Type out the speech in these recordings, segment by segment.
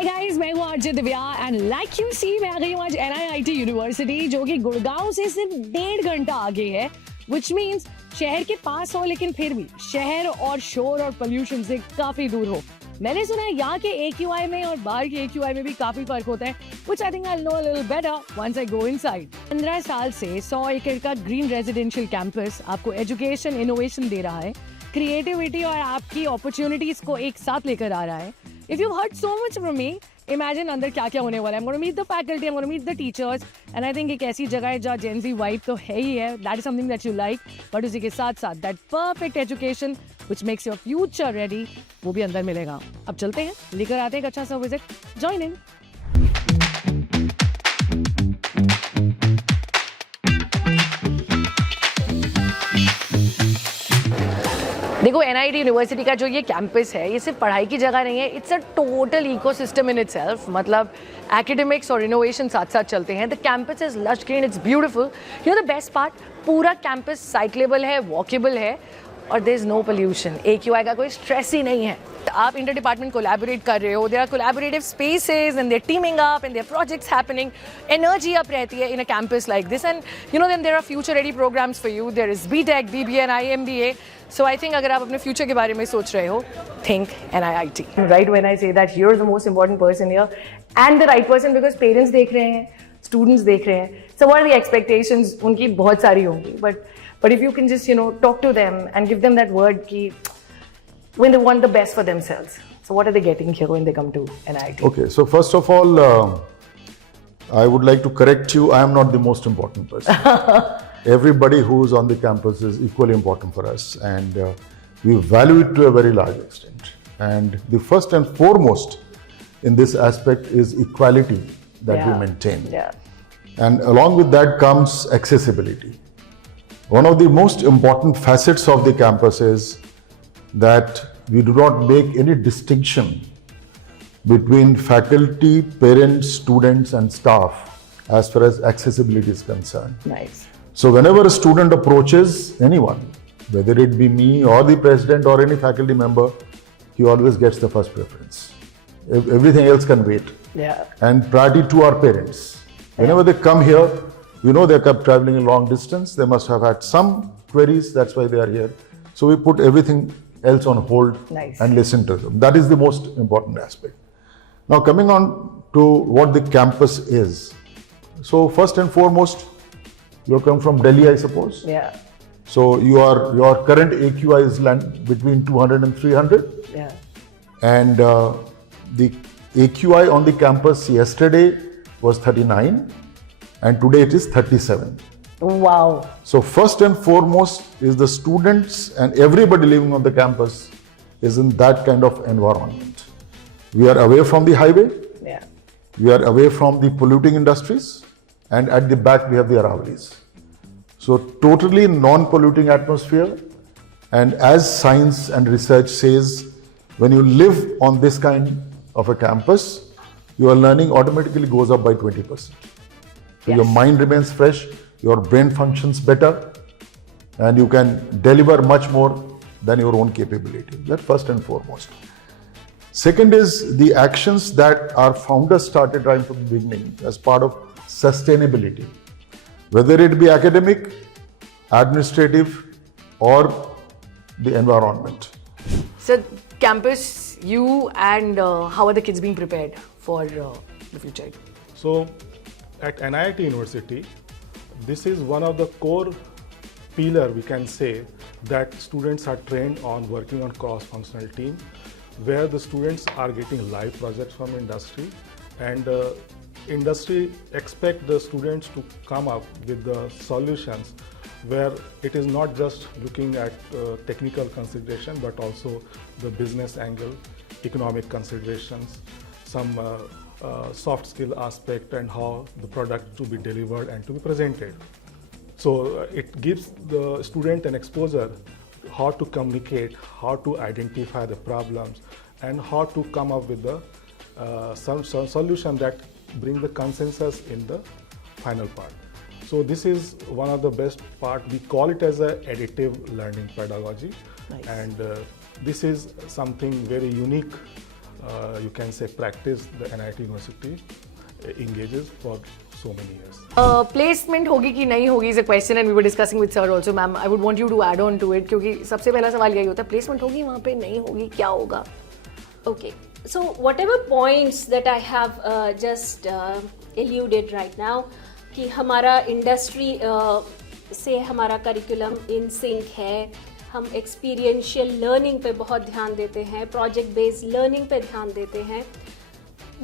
हाय guys, मैं हूँ RJ Divya and like you see मैं आ गई हूँ आज एनआईआईटी यूनिवर्सिटी जो कि गुड़गांव से सिर्फ 1.5 घंटा आगे है, व्हिच मींस शहर के पास हो लेकिन फिर भी शहर और शोर और पोल्यूशन से काफी दूर हो। मैंने सुना है यहाँ के AQI में और बाहर के AQI में भी काफी फर्क होता है, which I think I'll know a little better once I go inside. 15 साल से 100 एकड़ का ग्रीन रेजिडेंशियल कैंपस आपको एजुकेशन इनोवेशन दे रहा है, क्रिएटिविटी और आपकी अपॉर्चुनिटीज को एक साथ लेकर आ रहा है। If you've heard so much from me, imagine अंदर क्या क्या होने वाला है। I'm going to meet the faculty, I'm going to meet the teachers, and I think एक ऐसी जगह है जहाँ Gen Z vibe तो है ही है। That is something that you like, but उसी के साथ साथ that perfect education which makes your future ready वो भी अंदर मिलेगा। अब चलते हैं, लेकर आते हैं एक अच्छा सा विजिट। Join in. देखो एनआईटी यूनिवर्सिटी का जो ये कैंपस है ये सिर्फ पढ़ाई की जगह नहीं है, it's a total ecosystem in itself. मतलब एकेडमिक्स और इनोवेशन साथ साथ चलते हैं। The campus is lush green, it's beautiful. You know the best part, पूरा कैंपस साइक्लेबल है, वॉकेबल है और there is no pollution. AQI का कोई स्ट्रेस ही नहीं है। आप इंटर डिपार्टमेंट कोलैबोरेट कर रहे हो, there are collaborative spaces and they're teaming up and there projects happening, energy up रहती है in a campus like this and you know then there are future ready programmes for you. There is BTech, BBA and IMBA. So I think अगर आप अपने future के बारे में सोच रहे हो, think NIIT. Right when I say that you're the most important person here and the right person because parents देख रहे हैं, students देख रहे हैं. So what are the expectations? उनकी बहुत सारी होंगी, but if you can just talk to them and give them that word कि when they want the best for themselves. So what are they getting here when they come to NIIT? Okay, so first of all, I would like to correct you. I am not the most important person. Everybody who's on the campus is equally important for us, and we value it to a very large extent. And the first and foremost in this aspect is equality that we maintain. Yeah. And along with that comes accessibility. One of the most important facets of the campus is that we do not make any distinction between faculty, parents, students, and staff as far as accessibility is concerned. Nice. So whenever a student approaches anyone, whether it be me or the president or any faculty member, he always gets the first preference. Everything else can wait. Yeah. And priority to our parents. Whenever they come here, they kept traveling a long distance. They must have had some queries. That's why they are here. So we put everything else on hold. Nice. And listen to them. That is the most important aspect. Now coming on to what the campus is. So first and foremost, you come from Delhi, I suppose. Yeah. So your current AQI is between 200 and 300. Yeah. And the AQI on the campus yesterday was 39, and today it is 37. Wow. So first and foremost is the students and everybody living on the campus is in that kind of environment. We are away from the highway. Yeah. We are away from the polluting industries. And at the back we have the Aravalis. So totally non-polluting atmosphere. And as science and research says, when you live on this kind of a campus, your learning automatically goes up by 20%. So Yes. your mind remains fresh, your brain functions better, and you can deliver much more than your own capability. That's first and foremost. Second is the actions that our founders started right from the beginning as part of sustainability, whether it be academic, administrative, or the environment. So campus, you and how are the kids being prepared for the future? So at NIIT University, this is one of the core pillar, we can say, that students are trained on working on cross-functional team, where the students are getting live projects from industry, and industry expect the students to come up with the solutions where it is not just looking at technical consideration but also the business angle, economic considerations, some soft skill aspect and how the product to be delivered and to be presented. So it gives the student an exposure how to communicate, how to identify the problems and how to come up with the some solution that bring the consensus in the final part. So this is one of the best part. We call it as a additive learning pedagogy. Nice. And this is something very unique you can say, practice the NIT University engages for so many years. Placement होगी कि नहीं होगी is a question and we were discussing with sir also ma'am I would want you to add on to it क्योंकि सबसे पहला सवाल यही होता है प्लेसमेंट होगी वहाँ पे नहीं होगी क्या होगा. Okay, so whatever points that I have just alluded right now, कि हमारा इंडस्ट्री से हमारा करिकुलम इन सिंक है, हम एक्सपीरियंशियल लर्निंग पे बहुत ध्यान देते हैं, प्रोजेक्ट बेस्ड लर्निंग पे ध्यान देते हैं,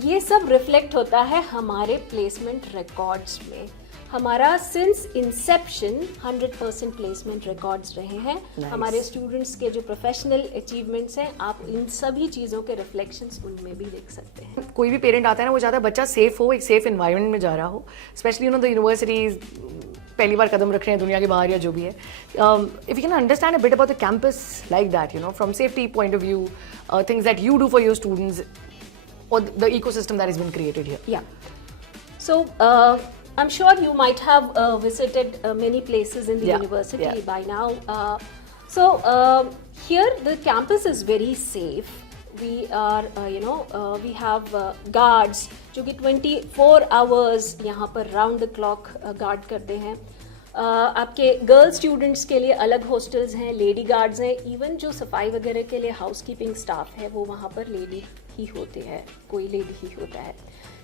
ये सब रिफ्लेक्ट होता है हमारे प्लेसमेंट रिकॉर्ड्स में. हमारा सिंस इंसेप्शन 100% प्लेसमेंट रिकॉर्ड्स रहे हैं. Nice. हमारे स्टूडेंट्स के जो प्रोफेशनल अचीवमेंट्स हैं, आप इन सभी चीज़ों के रिफ्लेक्शंस उनमें भी देख सकते हैं. कोई भी पेरेंट आता है ना वो चाहता है बच्चा सेफ हो, एक सेफ एनवायरनमेंट में जा रहा हो, स्पेशली द यूनिवर्सिटीज पहली बार कदम रख रहे हैं दुनिया के बाहर या जो भी है. If you can understand a bit about the campus like that from safety point of view, things that you do for your students or the ecosystem that has been created here. Yeah. So I'm sure you might have visited many places in the university by now. So here the campus is very safe. We are, we have guards जो कि 24 hours यहाँ पर round the clock guard करते हैं. आपके girl students के लिए अलग हॉस्टल्स हैं, लेडी गार्ड्स हैं, इवन जो सफाई वगैरह के लिए हाउसकीपिंग स्टाफ है वो वहाँ पर लेडी ही होते हैं, कोई लेडी ही होता है.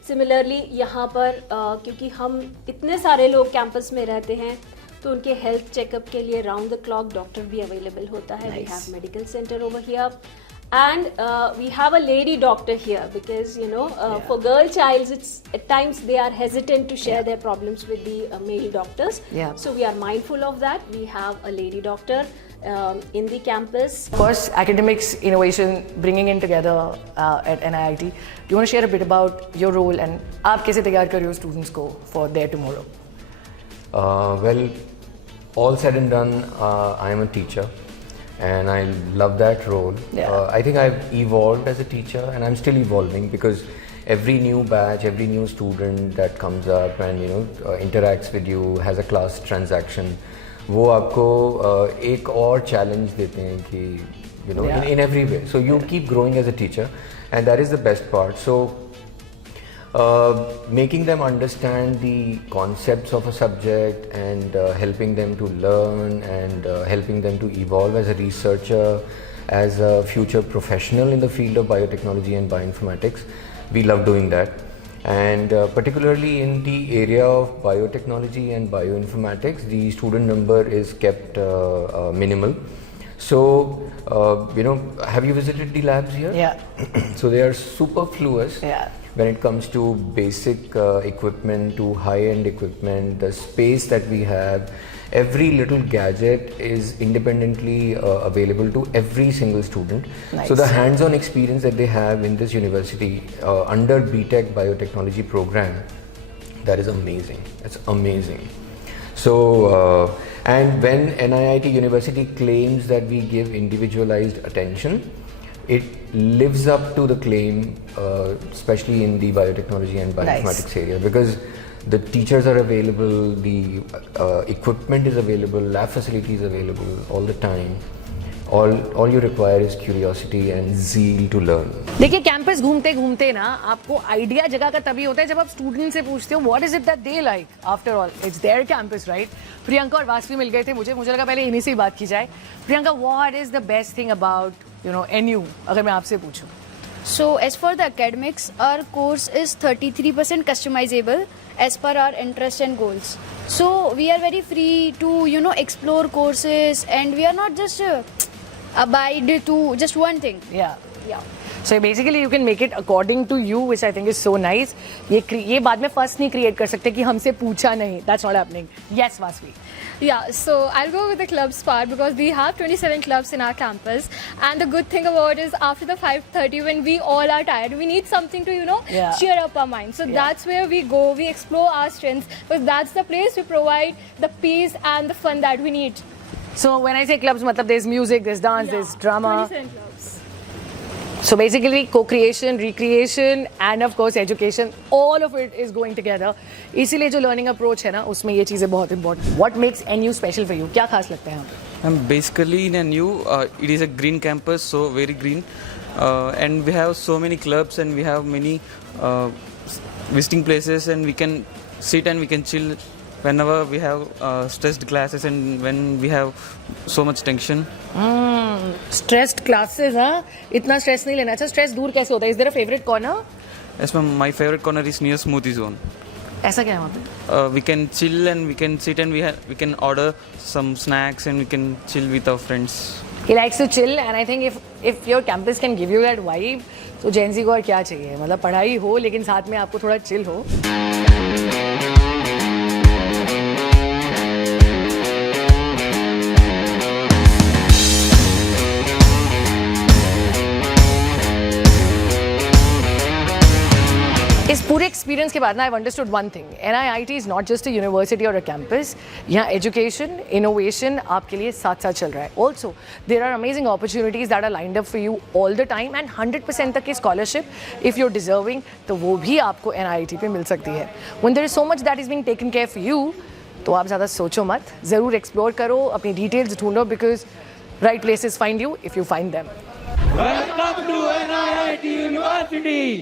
सिमिलरली यहाँ पर क्योंकि हम इतने सारे लोग कैंपस में रहते हैं तो उनके हेल्थ चेकअप के लिए राउंड द क्लॉक डॉक्टर भी अवेलेबल होता है. We have medical centre over here and we have a lady doctor here because for girl childs it's at times they are hesitant to share their problems with the male doctors. So we are mindful of that. We have a lady doctor in the campus. Of course, academics, innovation, bringing in together at NIIT. Do you want to share a bit about your role and आप कैसे तैयार कर रहे हो students को for their tomorrow? Well, all said and done, I am a teacher. And I love that role. I think I've evolved as a teacher and I'm still evolving because every new batch, every new student that comes up and interacts with you, has a class transaction, वो आपको एक और challenge देते हैं कि in every way. So you keep growing as a teacher and that is the best part. So making them understand the concepts of a subject and helping them to learn and helping them to evolve as a researcher, as a future professional in the field of biotechnology and bioinformatics. We love doing that. And particularly in the area of biotechnology and bioinformatics, the student number is kept minimal. So, have you visited the labs here? Yeah. So they are superfluous. Yeah. When it comes to basic equipment to high-end equipment, the space that we have, every little gadget is independently available to every single student. Nice. So the hands-on experience that they have in this university under BTech biotechnology program, that is amazing. It's amazing. So and when NIIT University claims that we give individualized attention, it lives up to the claim, especially in the biotechnology and bioinformatics area, because the teachers are available, the equipment is available, lab facilities available all the time. All you require is curiosity and zeal to learn. देखिए campus घूमते घूमते ना आपको idea जगह का तभी होता है जब आप स्टूडेंट से पूछते हो what is it that they like. After all it's their campus right. Priyanka और वासवी मिल गए थे मुझे लगा पहले इन्हीं से ही बात की जाए. Priyanka, what is the best thing about NU अगर मैं आपसे पूछूं? So as for the academics, our course is 33% customizable as per our interest and goals. So we are very free to explore courses and we are not just abide to just one thing. Yeah. So basically you can make it according to you, which I think is so nice. ये बाद में first नहीं create कर सकते कि हमसे पूछा नहीं. That's not happening. Yes, Vasvi. Yeah, so I'll go with the clubs part because we have 27 clubs in our campus, and the good thing about is after the 5:30 when we all are tired, we need something to cheer up our mind. So that's where we go, we explore our strengths because that's the place we provide the peace and the fun that we need. So when I say clubs, matlab there's music, there's dance, there's drama. 27 clubs. So basically co-creation, recreation and of course education, all of it is going together. इसीलिए जो learning approach है ना उसमें ये चीज़ें बहुत important. What makes NU special for you? क्या खास लगता है यहाँ पे? Basically in NU, it is a green campus, so very green. and we have so many clubs and we have many visiting places, and we can sit and we can chill whenever we have stressed classes and when we have so much tension. Stressed classes, हाँ, इतना stress नहीं लेना. अच्छा, stress दूर कैसे होता है? Is there a favourite corner? Yes ma'am, my favorite corner is near smoothie zone. ऐसा क्या है वहाँ पे? We can chill and we can sit and we can order some snacks and we can chill with our friends. He likes to chill, and I think if your campus can give you that vibe, तो Gen Z को और क्या चाहिए? मतलब पढ़ाई हो लेकिन साथ में आपको थोड़ा चिल हो. इस पूरे एक्सपीरियंस के बाद ना I understood one thing. NIIT is not just a university और अ कैंपस. यहाँ एजुकेशन, इनोवेशन आपके लिए साथ साथ चल रहा है. Also there are amazing opportunities that are lined up for you all the time, and 100% तक की scholarship if you are deserving तो वो भी आपको NIIT पे मिल सकती है. When there is so much that is being taken care for you, तो आप ज़्यादा सोचो मत, ज़रूर एक्सप्लोर करो, अपनी डिटेल्स ढूंढो, because right places find you if you find them. Welcome to NIIT University.